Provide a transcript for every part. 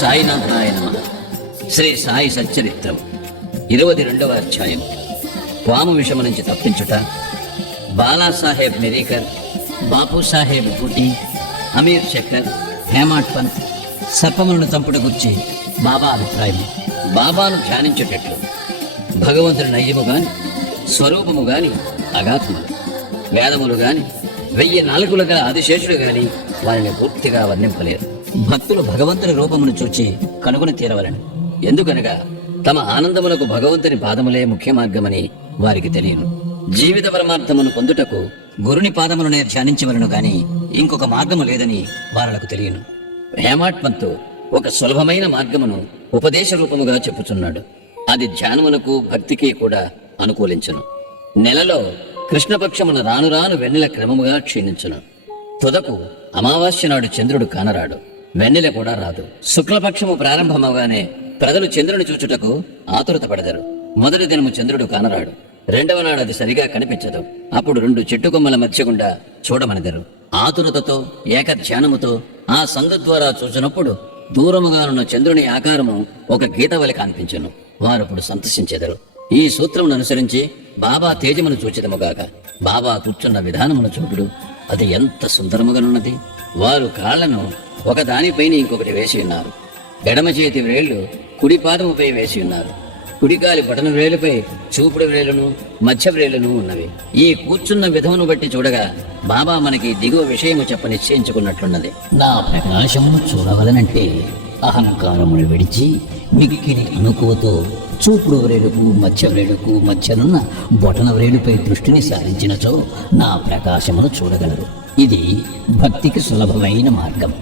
సాయినాథాయ నమ. శ్రీ సాయి సచ్చరిత్రం ఇరవై రెండవ అధ్యాయం. వామ విషమ నుంచి తప్పించుట. బాలాసాహెబ్ నెరీకర్ బాపు సాహెబ్ అమీర్ శక్కర్ హేమాట్ పంత్ సర్పములను చంపుట గురించి బాబా అభిప్రాయం బాబాను ధ్యానించేటట్లు. భగవంతుని నయ్యము గాని స్వరూపము గాని అగాత్మ వేదములు గాని వెయ్యి నాలుగులు గల ఆదిశేషుడు గాని వారిని పూర్తిగా వర్ణింపలేరు. భక్తులు భగవంతుని రూపమును చూచి కనుగొని తీరవలను. ఎందుకనగా తమ ఆనందములకు భగవంతుని పాదములే ముఖ్య మార్గమని వారికి తెలియను. జీవిత పరమార్థమును పొందుటకు గురుని పాదములనే ధ్యానించవలను గాని ఇంకొక మార్గము లేదని వారలకు తెలియను. హేమాత్మంతో ఒక సులభమైన మార్గమును ఉపదేశ రూపముగా చెప్పుచున్నాడు. అది ధ్యానమునకు భక్తికి కూడా అనుకూలించను. నెలలో కృష్ణపక్షమున రాను రాను వెన్నెల క్రమముగా క్షీణించును. తుదకు అమావాస్య నాడు చంద్రుడు కానరాడు. వెన్నెల కూడా రాదు. శుక్లపక్షము ప్రారంభమవగానే ప్రజలు చంద్రుని చూచుటకు ఆతురత పడదరు మొదటి దినము చంద్రుడు కానరాడు. రెండవ నాడు అది సరిగా కనిపించదు. అప్పుడు రెండు చెట్టు కొమ్మల మధ్య గుండా చూడమనిదరు. ఆతురతతో ఏక ధ్యానముతో ఆ సందు ద్వారా చూసినప్పుడు దూరముగానున్న చంద్రుని ఆకారము ఒక గీత వలె కనిపించను. వారప్పుడు సంతసించెదరు. ఈ సూత్రమును అనుసరించి బాబా తేజమును చూచిదముగాక బాబా కూర్చున్న విధానమును చూపుడు అది ఎంత సుందరముగానున్నది వారు కాళ్ళను ఒకదానిపైన ఇంకొకటి వేసి ఉన్నారు. ఎడమ చేతి వ్రేళ్ళు కుడి పాదముపై వేసి ఉన్నారు. కుడికాలి బటన వ్రేలుపై చూపుడు వ్రేలును మధ్య వ్రేలును ఉన్నవి. ఈ కూర్చున్న విధమును బట్టి చూడగా బాబా మనకి దిగువ విషయము చెప్ప నిశ్చయించుకున్నట్లున్నది. నా ప్రకాశమును చూడవలనంటే అహంకారమును విడిచి మిక్కిరి అనుకువతో చూపుడు వ్రేలుకు మధ్య వ్రేలుకు మధ్యనున్న బొటన వ్రేలుపై దృష్టిని సారించినచో నా ప్రకాశమును చూడగలరు. ఇది భక్తికి సులభమైన మార్గం.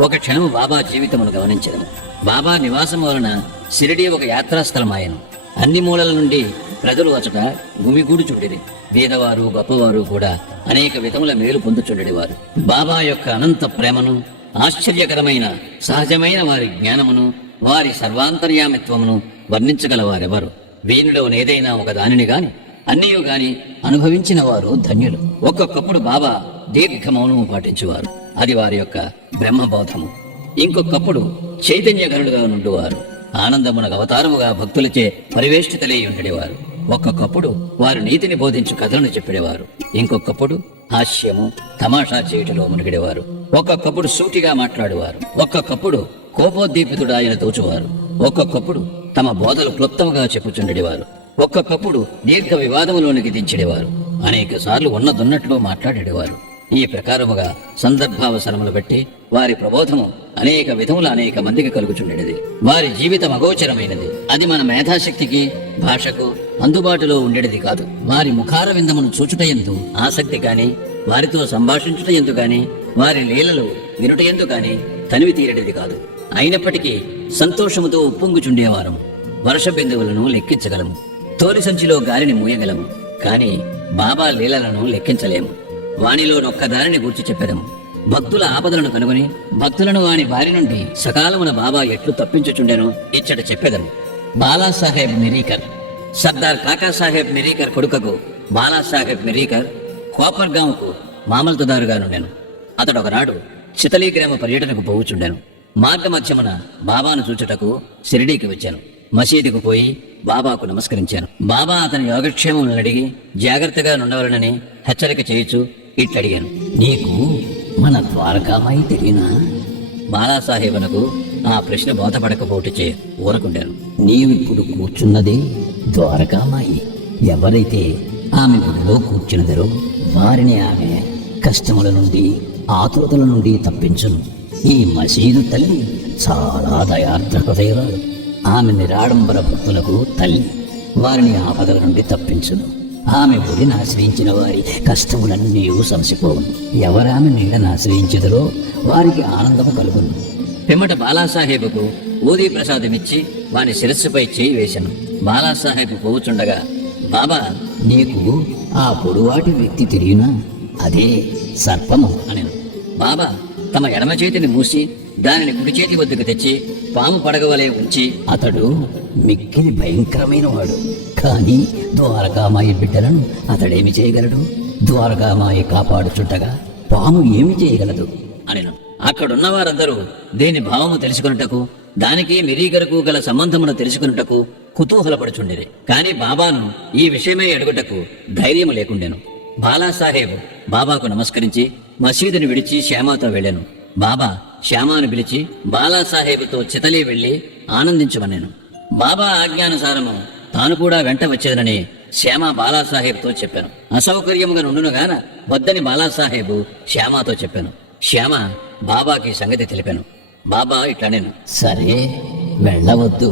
ఒక క్షణము బాబా జీవితమును గమనించడం బాబా నివాసం వలన షిరిడి ఒక యాత్రాస్థలమాయను. అన్ని మూలల నుండి ప్రజలు వచ్చట గుమిగూడు చుండిరి. పేదవారు గొప్పవారు కూడా అనేక విధముల మేలు పొందుచుండేవారు. బాబా యొక్క అనంత ప్రేమను ఆశ్చర్యకరమైన సహజమైన వారి జ్ఞానమును వారి సర్వాంతర్యామిత్వమును వర్ణించగల వారెవరు? వీనిలోనేదైనా ఒక దానిని గాని అన్నీయు గాని అనుభవించిన వారు ధన్యులు. ఒక్కొక్కప్పుడు బాబా దీర్ఘ మౌనము పాటించేవారు. అది వారి యొక్క బ్రహ్మబోధము. ఇంకొకప్పుడు చైతన్యగరుడుగా నుండువారు. ఆనందమునకు అవతారముగా భక్తులచే పరివేష్టితలై ఉండేవారు. ఒక్కొక్కప్పుడు వారు నీతిని బోధించు కథలను చెప్పేవారు. ఇంకొకప్పుడు హాస్యము తమాషా చేయుటలో మునిగిడేవారు ఒక్కొక్కప్పుడు సూటిగా మాట్లాడేవారు. ఒక్కొక్కప్పుడు కోపోద్దీపితుడు ఆయన తోచువారు. ఒక్కొక్కప్పుడు తమ బోధలు క్లుప్తముగా చెప్పుచుండేవారు. ఒక్కొక్కప్పుడు దీర్ఘ వివాదములోనికి దించేవారు అనేక సార్లు ఉన్నదున్నట్లు మాట్లాడేవారు. ఈ ప్రకారముగా సందర్భావసరములు బట్టి వారి ప్రబోధము అనేక విధముల అనేక మందికి కలుగుచుండేది వారి జీవితం అగోచరమైనది అది మన మేధాశక్తికి భాషకు అందుబాటులో ఉండేది కాదు. వారి ముఖార విందమును చూచుట ఎందు ఆసక్తి కాని వారితో సంభాషించుట ఎందు గాని వారి లీలలు వినుట ఎందు గాని తనివి తీరేది కాదు. అయినప్పటికీ సంతోషముతో ఉప్పొంగుచుండేవారము. వర్ష బిందువులను లెక్కించగలము. తోలి సంచిలో గాలిని మూయగలము. కాని బాబా లీలలను లెక్కించలేము. వానిలో నొక్కదారిని గూర్చి చెప్పెదము. భక్తుల ఆపదలను కనుగొని భక్తులను వాని బారి నుండి సకాలమున బాబా ఎట్లు తప్పించుచుండెను ఇచ్చట చెప్పెదను బాలాసాహెబ్ నిరీకర్. సర్దార్ కాకాసాహెబ్ నిరీకర్ కొడుకకు బాలాసాహెబ్ నిరీకర్ కోపర్గాంకు మామల్తదారుగా నుండెను. అతడు ఒకనాడు చితలీ గ్రామ పర్యటనకు పోవుచుండెను. మార్గమధ్యమున బాబాను చూచుటకు షిరిడీకి వచ్చాను. మసీదుకు పోయి బాబాకు నమస్కరించాను. బాబా అతని యోగక్షేమం అడిగి జాగ్రత్తగా నుండవలనని హెచ్చరిక చేయుచు ఇట్లడిగాను. నీకు మన ద్వారకామాయి తెలియనా బాలాసాహేబునకు ఆ ప్రశ్న బోధపడకపోటుచే ఊరకుండాను. నీవిప్పుడు కూర్చున్నది ద్వారకామాయి ఎవరైతే ఆమె గుడిలో కూర్చున్నదరో వారిని ఆమె కష్టముల నుండి ఆతురతల నుండి తప్పించును. ఈ మసీదు తల్లి చాలా దయార్ద్ర హృదయరాలు ఆమె నిరాడంబర భక్తులకు తల్లి. వారిని ఆపదల నుండి తప్పించును. ఆమె గుడిని ఆశ్రయించిన వారి కష్టములన్నీ సమసిపోవును ఎవరామె నీడను ఆశ్రయించదురో వారికి ఆనందము కలుగును. పిమ్మట బాలాసాహెబుకు ఊదీ ప్రసాదమిచ్చి వాని శిరస్సుపై చేయి వేశాను. బాలాసాహెబ్ పోవుచుండగా బాబా నీకు ఆ పొడువాటి వ్యక్తి తెలియనా? అదే సర్పము అనెను. బాబా తమ ఎడమ చేతిని మూసి దానిని కుడి చేతి వద్దకు తెచ్చి పాము పడగవలే ఉంచి అతడు మిక్కిలి భయంకరమైన వాడు కానీ ద్వారకామాయి బిడ్డలను అతడేమి చేయగలడు? ద్వారకామాయి కాపాడుచుండగా పాము ఏమి చేయగలదు? అనెను అక్కడున్న వారందరూ దేని భావము తెలుసుకున్నటకు దానికి మిరీగరకు గల సంబంధమును తెలుసుకున్నటకు కుతూహలపడుచుండేది కాని బాబాను ఈ విషయమై అడుగుటకు ధైర్యం లేకుండెను. బాలాసాహెబ్ బాబాకు నమస్కరించి మసీదుని విడిచి శ్యామాతో వెళ్ళాను. బాబా శ్యామాను పిలిచి బాలాసాహెబ్తో చితలి వెళ్ళి ఆనందించమన్నాను బాబా ఆజ్ఞానుసారము తాను కూడా వెంట వచ్చేదనని శ్యామ బాలాసాహెబ్తో చెప్పాను. అసౌకర్యముగా నుండునుగాన వద్దని బాలాసాహెబ్ శ్యామతో చెప్పాను. శ్యామ బాబాకి సంగతి తెలిపాను. బాబా ఇట్లా నేను సరే వెళ్ళవద్దు.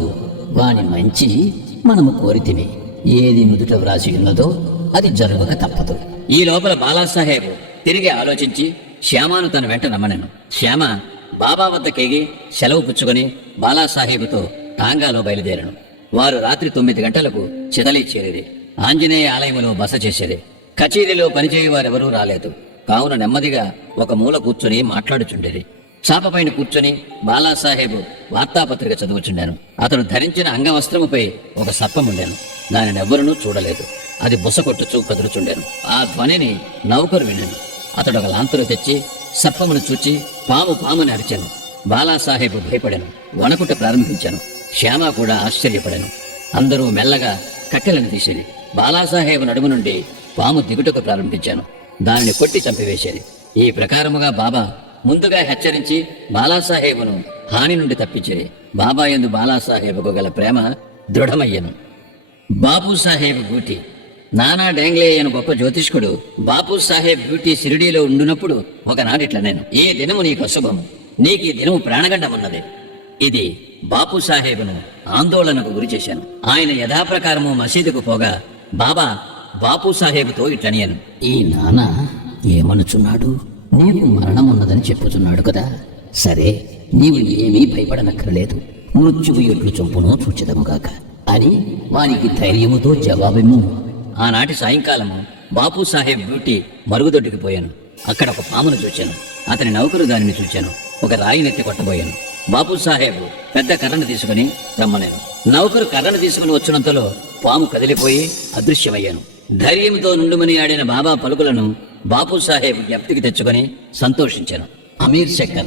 వాని మంచి మనము కోరితివి ఏది నుదుట వ్రాసి ఉన్నదో అది జరగక తప్పదు. ఈ లోపల బాలాసాహెబ్ తిరిగి ఆలోచించి శ్యామాను తన వెంట నమ్మనను శ్యామ బాబా వద్దకేగి సెలవు పుచ్చుకొని బాలాసాహెబ్తో టాంగాలో బయలుదేరాను. వారు రాత్రి తొమ్మిది గంటలకు చిదలి చేరేది. ఆంజనేయ ఆలయంలో బస చేసేది. కచేరీలో పనిచేయవారెవరూ రాలేదు. కావున నెమ్మదిగా ఒక మూల కూర్చొని మాట్లాడుచుండేది. చాపపైన కూర్చొని బాలాసాహెబ్ వార్తాపత్రిక చదువుచుండాను. అతను ధరించిన అంగవస్త్రముపై ఒక సర్పముండాను. దానినెవ్వరూ చూడలేదు. అది బుసకొట్టుచూ కదులుచుండాను. ఆ ధ్వనిని నౌకరు విన్నాను అతడు ఒక లాంతరు తెచ్చి సర్పమును చూచి పాము పాముని అరిచాను. బాలాసాహెబ్ భయపడాను. వణకుట ప్రారంభించాను. శ్యామ కూడా ఆశ్చర్యపడాను. అందరూ మెల్లగా కట్టెలను తీసేది బాలాసాహెబ్ నడుము నుండి పాము దిగుటకు ప్రారంభించాను. దానిని కొట్టి చంపివేసేది. ఈ ప్రకారముగా బాబా ముందుగా హెచ్చరించి బాలాసాహెబును హాని నుండి తప్పించేది బాబా ఎందు బాలాసాహెబ్కు గల ప్రేమ దృఢమయ్యను. బాబు సాహెబ్ గూటి నానా డాంగ్లే అయిన గొప్ప జ్యోతిష్కుడు బాపు సాహెబ్ బ్యూటీ షిరిడీలో ఉండునప్పుడు ఒకనాడు ఇట్లా నేను ఈ దినము నీకు అశుభము? నీకు ఈ దినము ప్రాణగండమున్నది ఇది బాపు సాహెబ్ను ఆందోళనకు గురి చేశాను. ఆయన యథాప్రకారము మసీదుకు పోగా బాబా బాపు సాహెబ్తో ఇట్లనియను ఈ నాన్న ఏమనుచున్నాడు? నీకు మరణమున్నదని చెప్పుచున్నాడు కదా. సరే నీవు ఏమీ భయపడనక్కర్లేదు. మృత్యువు ఎట్లు చొప్పునో చూచదముగాక అని వానికి ధైర్యముతో జవాబిమ్ము. ఆనాటి సాయంకాలము బాపు సాహెబ్ బ్యూటీ మరుగుదొడ్డికి పోయాను. అక్కడ ఒక పామును చూచాను. అతని నౌకరు దానిని చూచాను. ఒక రాయినెత్తి కొట్టబోయాను. బాపు సాహెబ్ పెద్ద కర్రను తీసుకుని రమ్మనేను నౌకరు కర్రను తీసుకుని వచ్చినంతలో పాము కదిలిపోయి అదృశ్యమయ్యాను. ధైర్యంతో నుండుమని ఆడిన బాబా పలుకులను బాపు సాహెబ్ జ్ఞప్తికి తెచ్చుకొని సంతోషించాను. అమీర్ శక్కర్.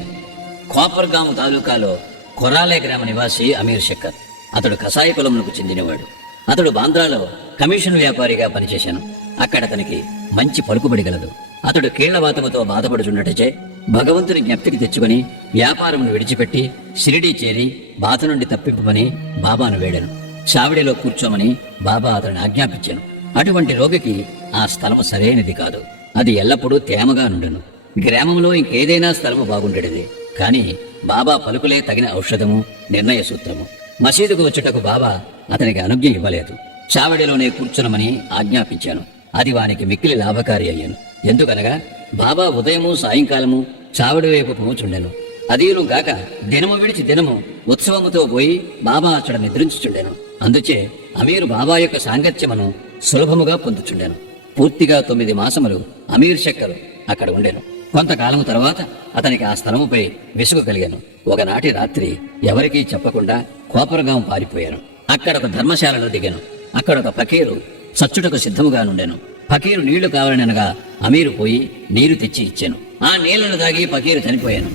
కోపర్గాము తాలూకాలో కొరాలే గ్రామ నివాసి అమీర్ శక్కర్. అతడు కషాయ కులములకు చెందినవాడు. అతడు బాంద్రాలో కమిషన్ వ్యాపారిగా పనిచేశాను. అక్కడ అతనికి మంచి పలుకుబడి గలదు. అతడు కీళ్ళవాతముతో బాధపడుచున్నటచే భగవంతుని జ్ఞప్తికి తెచ్చుకొని వ్యాపారమును విడిచిపెట్టి షిరిడీ చేరి బాధ నుండి తప్పింపమని బాబాను వేడాను. చావిడిలో కూర్చోమని బాబా అతన్ని ఆజ్ఞాపించాను. అటువంటి రోగికి ఆ స్థలము సరైనది కాదు. అది ఎల్లప్పుడూ తేమగా నుండును. గ్రామంలో ఇంకేదైనా స్థలము బాగుండేది. కాని బాబా పలుకులే తగిన ఔషధము నిర్ణయ సూత్రము. మసీదుకు వచ్చుటకు బాబా అతనికి అనుజ్ఞ ఇవ్వలేదు. చావడిలోనే కూర్చునమని ఆజ్ఞాపించాను. అది వానికి మిక్కిలి లాభకారి అయ్యాను. ఎందుకనగా బాబా ఉదయము సాయంకాలము చావడి వైపు పోచుండెను. అదీను గాక దినము విడిచి దినము ఉత్సవముతో పోయి బాబా అక్కడ నిద్రించుచుండెను. అందుచే అమీరు బాబా యొక్క సాంగత్యమును సులభముగా పొందుచుండెను. పూర్తిగా తొమ్మిది మాసములు అమీర్ శక్కర్ అక్కడ ఉండెను. కొంతకాలము తర్వాత అతనికి ఆ స్థలముపై విసుగు కలిగాను. ఒకనాటి రాత్రి ఎవరికీ చెప్పకుండా కోపరగాం పారిపోయాను. అక్కడ ఒక ధర్మశాలలో దిగాను. అక్కడ ఒక ఫకీరు చచ్చుటకు సిద్ధముగా నుండెను. ఫకీరు నీళ్ళు కావాలనగా అమీరు పోయి నీరు తెచ్చి ఇచ్చాను. ఆ నీళ్ళను తాగి ఫకీరు చనిపోయాను.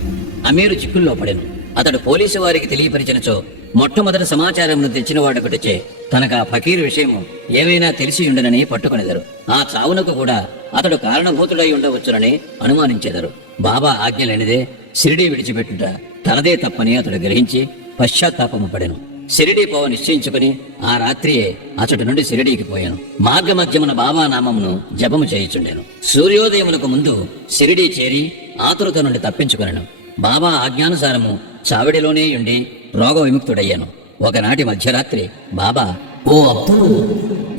అమీరు చిక్కుల్లో పడాను. అతడు పోలీసు వారికి తెలియపరిచినచో మొట్టమొదటి సమాచారమును తెచ్చిన వాడొకటిచే తనకు ఆ ఫకీరు విషయము ఏమైనా తెలిసి ఉండనని పట్టుకునేదారు. ఆ చావునకు కూడా అతడు కారణభూతుడై ఉండవచ్చునని అనుమానించెదరు. బాబా ఆజ్ఞ లేనిదే షిరిడీ విడిచిపెట్టుట తనదే తప్పని అతడు గ్రహించి పశ్చాత్తాపము పడెను. షిరిడీ పోవ నిశ్చయించుకుని ఆ రాత్రియే అతడి నుండి షిరిడీకి పోయాను. మార్గమధ్యమున బాబా నామమును జపము చేయుచుండెను. సూర్యోదయమునకు ముందు షిరిడీ చేరి ఆతురత నుండి తప్పించుకొనెను. బాబా ఆజ్ఞానుసారము చావిడిలోనే ఉండి రోగ విముక్తుడయ్యాను ఒకనాటి మధ్యరాత్రి బాబా ఓ అబ్దుల్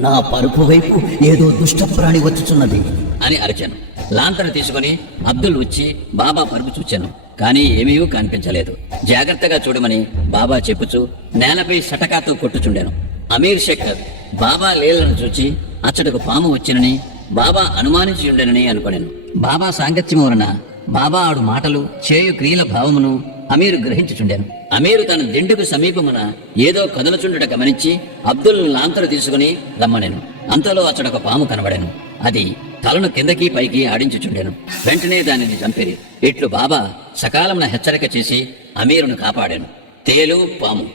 నా పరుపు వైపు ఏదో దుష్ట ప్రాణి వచ్చుచున్నది అని అరిచాను. లాంతరు తీసుకుని అబ్దుల్ వచ్చి బాబా పరుపు చూచాను. కానీ ఏమీ కనిపించలేదు. జాగ్రత్తగా చూడమని బాబా చెప్పుచూ నేలపై సటకాతో కొట్టుచుండెను. అమీర్ శక్కర్ బాబా లీలను చూచి అచ్చటకు పాము వచ్చినని బాబా అనుమానించి ఉండెనని అనుకున్నాను బాబా సాంగత్యం వలన బాబా ఆడు మాటలు చేయు క్రియల భావమును అమీరు గ్రహించుచుండెను. అమీరు తన దిండుకు సమీపమున ఏదో కదలచుండట గమనించి అబ్దుల్ లాంతరు తీసుకుని రమ్మనేను. అంతలో అచ్చడొక పాము కనబడాను. అది తలను కిందకి పైకి ఆడించుచుండెను. వెంటనే దానిని చంపిరి. ఇట్లు బాబా సకాలమున హెచ్చరిక చేసి అమీరును కాపాడాను. తేలు పాము.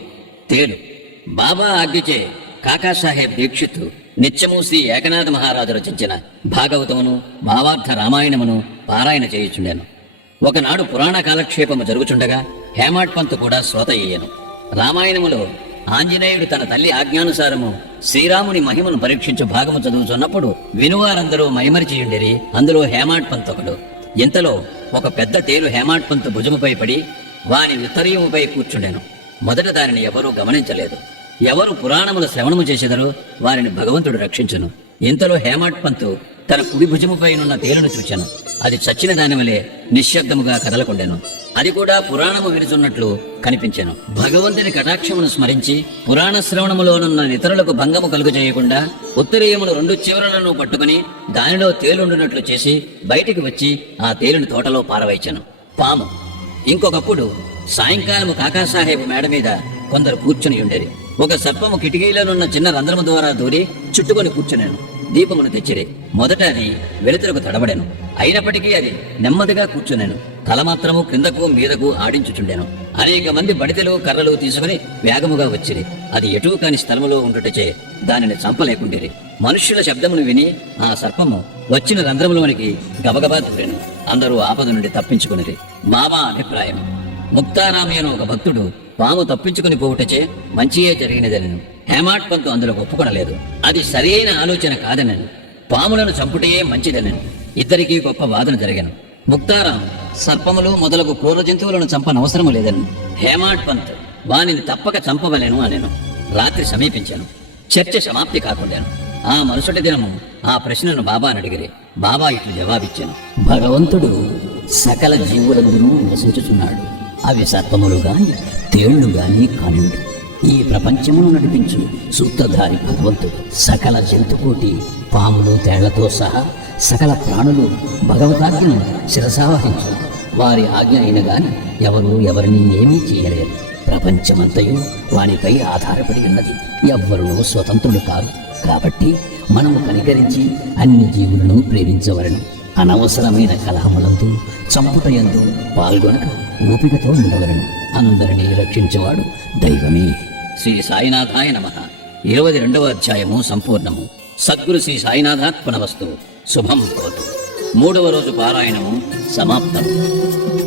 తేలు. బాబా ఆజ్ఞచే కాకాసాహెబ్ దీక్షిత్ నిత్యము శ్రీ ఏకనాథ మహారాజు రచించిన భాగవతమును భావార్థ రామాయణమును పారాయణ చేయుచుండెను. ఒకనాడు పురాణ కాలక్షేపము జరుగుచుండగా హేమాడ్ పంత్ కూడా శ్రోత అయ్యాను. రామాయణములో ఆంజనేయుడు తన తల్లి ఆజ్ఞానుసారము శ్రీరాముని మహిమను పరీక్షించు భాగము చదువుతున్నప్పుడు వినువారందరూ మైమరిచియుండిరి. అందులో హేమాట్ పంత్ ఒకడు. ఇంతలో ఒక పెద్ద తేలు హేమాట్ పంత్ భుజముపై పడి వాని విత్తరీయముపై కూర్చుండెను. మొదట దానిని ఎవరూ గమనించలేదు. ఎవరు పురాణముల శ్రవణము చేసేదరో వారిని భగవంతుడు రక్షించను. ఇంతలో హేమాట్ పంతు తన కుడి భుజముపైనున్న తేలును చూచాను. అది చచ్చిన దానివలే నిశ్శబ్దముగా కదలకుండెను. అది కూడా పురాణము విడుచున్నట్లు కనిపించాను. భగవంతుని కటాక్షమును స్మరించి పురాణ శ్రవణములోనున్న ఇతరులకు భంగము కలుగు చేయకుండా ఉత్తరీయమును రెండు చివరలను పట్టుకుని దానిలో తేలుండునట్లు చేసి బయటికి వచ్చి ఆ తేలుని తోటలో పారవేచాను పాము. ఇంకొకప్పుడు సాయంకాలము కాకాసాహేబ్ మేడ మీద కొందరు కూర్చుని ఉండేది. ఒక సర్పము కిటికీలోనున్న చిన్న రంధ్రము ద్వారా దూరి చుట్టుకొని కూర్చున్నాను దీపమును తెచ్చిరి. మొదట అది వెలుతురుకు తడబడెను. అయినప్పటికీ అది నెమ్మదిగా కూర్చున్నాను తల మాత్రము క్రిందకు మీదకు ఆడించుచుండెను. అనేక మంది బడితెలు కర్రలు తీసుకుని వేగముగా వచ్చిరి. అది ఎటూ కాని స్థలములో ఉండుటచే దానిని చంపలేకుండేది మనుష్యుల శబ్దమును విని ఆ సర్పము వచ్చిన రంధ్రములోనికి గబగబా దూరెను. అందరూ ఆపద నుండి తప్పించుకునిరి. మామా అభిప్రాయం ముక్తారామయ్యను ఒక భక్తుడు పాము తప్పించుకుని పోవుటచే మంచియే జరిగినదనను. హేమాడ్ పంతు అందులో ఒప్పుకొనలేదు. అది సరైన ఆలోచన కాదనని పాములను చంపుటయే మంచిదనని ఇద్దరికీ గొప్ప వాదన జరిగాను. ముక్తారాం సర్పములు మొదలగు పూర్వ జంతువులను చంపనవసరము లేదని. హేమాడ్ పంత్ వానిని తప్పక చంపవలేను అనేను. రాత్రి సమీపించాను. చర్చ సమాప్తి కాకుండాను. ఆ మరుసటి దినము ఆ ప్రశ్నను బాబాని అడిగిరి. బాబా ఇట్లు జవాబిచ్చాను. భగవంతుడు సకల జీవులందునూ నివసించుచున్నాడు. అవి సర్పములు గాని తేళ్ళు గాని కానిండు ఈ ప్రపంచమును నడిపించు సూక్తధారి భగవంతుడు. సకల జంతుకోటి పాములు తేళ్ళతో సహా సకల ప్రాణులు భగవతాజ్ఞను శిరసావహించు వారి ఆజ్ఞ అయిన గాని ఎవరు ఎవరిని ఏమీ చేయలేరు. ప్రపంచమంతయు వానిపై ఆధారపడి ఉన్నది. ఎవ్వరూ స్వతంత్రులు కారు. కాబట్టి మనము కనికరించి అన్ని జీవులను ప్రేమించవలను. అనవసరమైన కలహములందు చంపుటయందు పాల్గొనక ఓపికతో ఉండవలను అందరినీ రక్షించేవాడు దైవమే. శ్రీ సాయినాథాయ నమ. ఇరవై రెండవ అధ్యాయము సంపూర్ణము. సద్గురు శ్రీ సాయినాథాత్మన వస్తు శుభం కోతు మూడవ రోజు పారాయణము సమాప్తము.